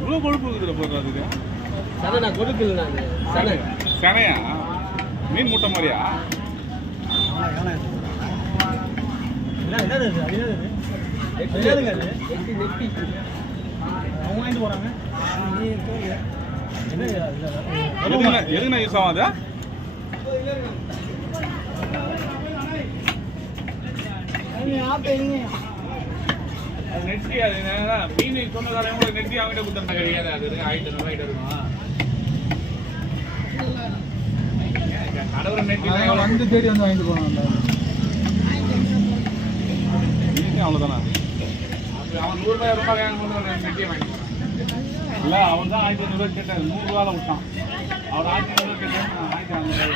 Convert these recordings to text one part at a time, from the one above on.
இவ்வளோ கொழுப்பு இருக்குதுல போடுறதுக்கு சனை கொழுப்பு இல்லை சனை சனையா மீன் முட்டை மாதிரியா எதுனா யூஸ் ஆகும் அது நெட்டி அது மீன் சொன்னதால நெட்டி அவங்ககிட்ட கொடுத்துருந்தாங்க கிடையாது அது இருக்கு 1500 இருக்கும் கடவுளை நெட்டி வந்து தேடி வந்து வாங்கிட்டு போனாங்க அவ்வளோதானா அவன் 100 ரூபாய் வாங்க நெட்டியை வாங்கி இல்லை அவன் தான் 1500 கேட்டேன் 100 ரூபாயில் விட்டான் அவர் 1500 கேட்டேன் 1500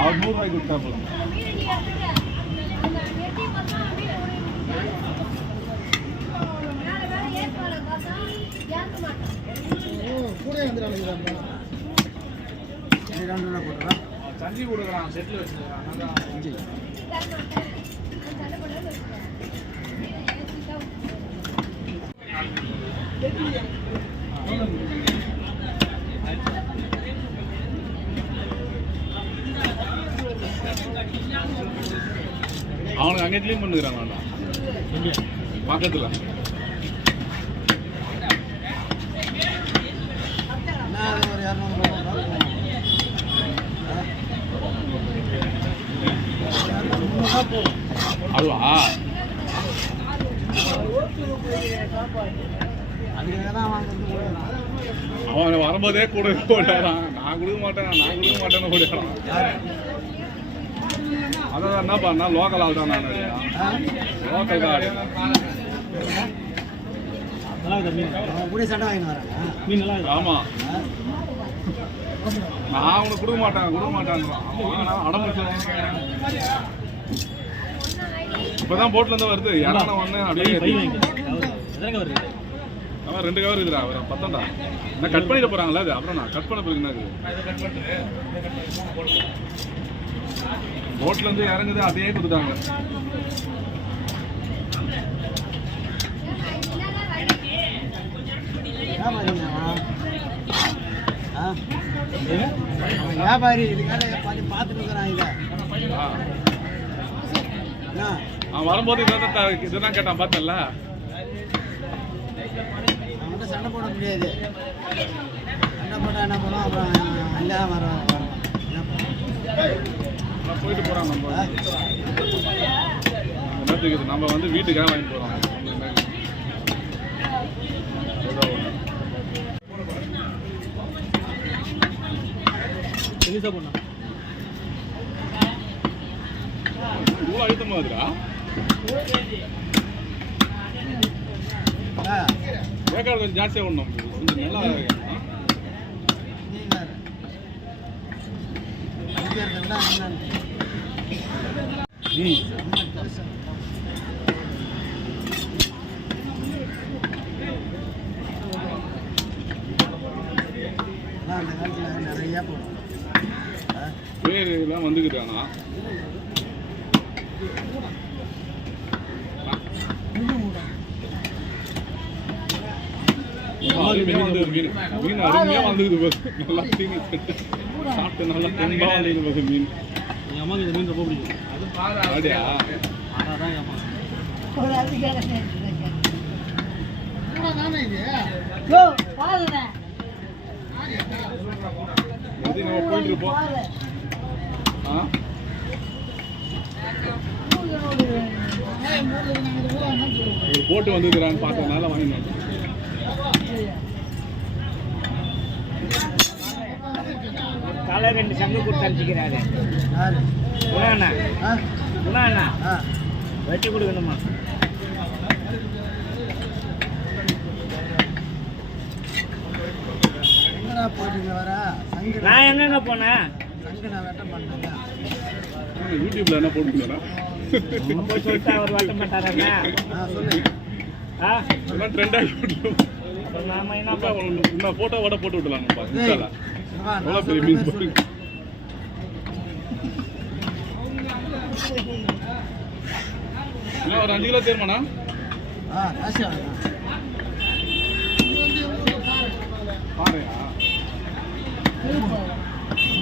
அவர் 100 ரூபாய்க்கு விட்டா போதும் சஞ்சி கொடுக்குறான் செட்டில் வச்சுருக்கான் அவனுக்கு அங்கே க்ளீன் பண்ணுறாங்க பக்கத்தில் அதுவா அவன் வரும்போதே கூட ஓடுறான் நான் கொடுக்க மாட்டேன்னு ஓடுறான் அதான் என்ன பண்ணா லோக்கல் ஆள் தான் நான் லோக்கல் தான் ஆமா நான் அவனுக்கு கொடுக்க மாட்டேன் அடம்பிடிச்சு இப்பதான் போட்ல இருந்து வருது யாரான ஒண்ணு அப்படியே அவன் 2 கவர் இருக்குடா அவர் 10டா நான் கட் பண்ணிட போறாங்களா அது அப்புறம் நான் கட் பண்ண பிறகு என்ன போட்ல இருந்து இறங்குது அதையே கொடுத்தாங்க வியாபாரி இதுக்காக பார்த்துட்டு இருக்கிறான் இதை அவன் வரும்போது இதுதான் கேட்டான் பார்த்தல அவன்கிட்ட சண்டை போட முடியாது சண்டை போட்டால் என்ன பண்ணுவோம் அப்புறம் அல்லா வரோம் போயிட்டு போகிறான் நம்ம வந்து வீட்டுக்காக வாங்கி போகிறோம் இவ்வளோ அழுத்தமாக இருக்குடா வேக்காடு கொஞ்சம் ஜாஸ்தியாக ஒன்றும் கொஞ்சம் நல்லா நிறைய போடும் பேர் இதெல்லாம் வந்துக்கிட்டானா மீன் அருமையா வந்துக்குது நல்லா தீனி சாப்பிட்டு நல்லா தெம்பா வந்துக்குது மீன் என் அம்மாக்கு இந்த மீன் ரொம்ப பிடிக்கும் அப்படியா நம்ம போயிட்டு இருப்போம் ஒரு போட்டு வந்துக்கிறான்னு பார்த்ததுனால வாங்கினோம் தலை 2 சங்கு கொடுத்து அனுப்பிக்கிறாரு குணாண்ணா வெட்டி கொடுக்கணுமா நான் எங்கங்க போனேன் யூடியூப்ல என்ன போட்டுக்கிறேன் சொல்லிட்டு அவர் வட்ட மாட்டாரண்ணா ட்ரெண்ட் ஆகி நாம என்ன இன்னும் போட்டோவோட போட்டு விடலாம்ப்பா இன்ஸ்டால எவ்வளோ பெரிய மீன் போட்டு ஒரு 5 கிலோ தேர்மாண்ணா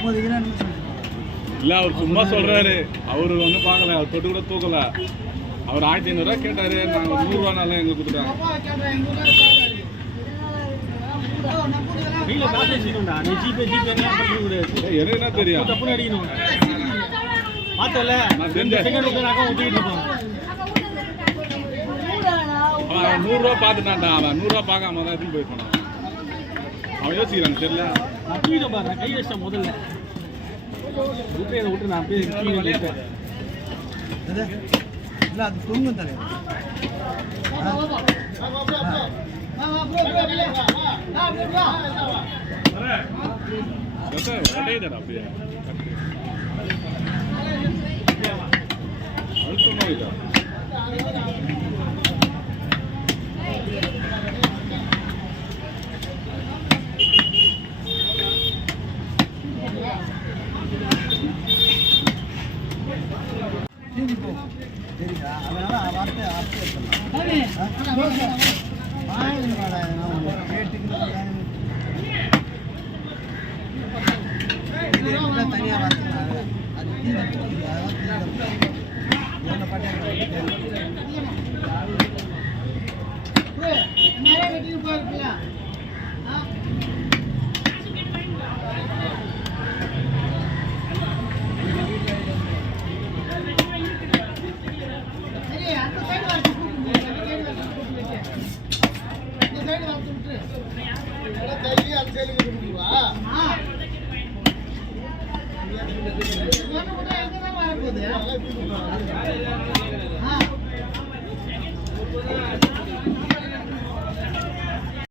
50 கிலோ என்ன சொல்லுங்க. இல்லை அவர் சும்மா சொல்கிறாரு. அவர் ஒன்றும் பார்க்கல, அவர் தொட்டு கூட தூக்கல. அவர் 1500 கேட்டார். நாங்கள் 100 எங்களுக்கு கொடுத்துட்டாங்க. எனக்கு என்ன தெரியும், நான் தெரிஞ்சேன். 100 பார்த்துட்டான்டா. அவன் 100 பார்க்காம தான் எடுத்துன்னு போயிருப்பான். அவன் யோசிக்கிறான் தெரியல. நான் கை வச்சேன் முதல்ல விட்டு அதை விட்டு நான் அப்படியே கீழே இல்லை அது தொங்கும் தலைவர். உடையுதடா அப்படியே. அழுத்தமா இதா சரிங்களா? அதனால வார்த்தை தனியாக வார்த்தை அது பாட்டு போகுது.